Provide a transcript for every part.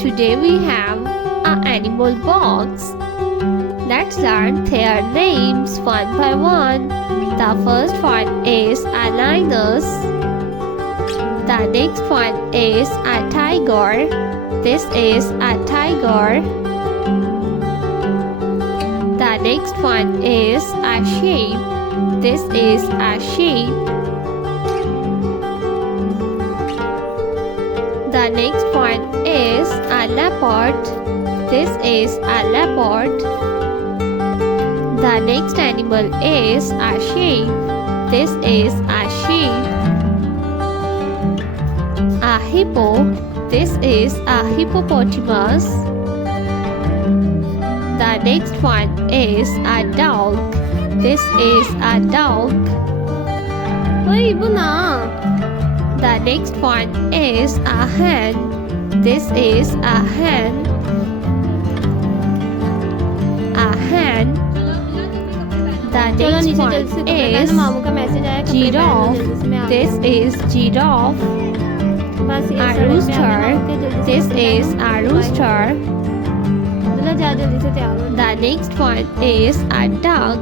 Today we have an animal box. Let's learn their names one by one. The first one is a lioness. The next one is a tiger. This is a tiger. The next one is a sheep. This is a sheep. The next one is a leopard. This is a leopard. The next animal is a sheep. This is a sheep. A hippo. This is a hippopotamus. The next one is a dog. This is a dog. The next one is a hen. This is a hen. A hen. The next one is giraffe. This is giraffe. A rooster. This is a rooster. The next one is a duck.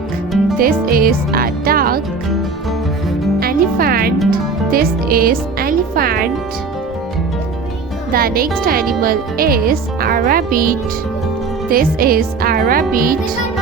This is a duck. Elephant. This is elephant. The next animal is a rabbit. This is a rabbit.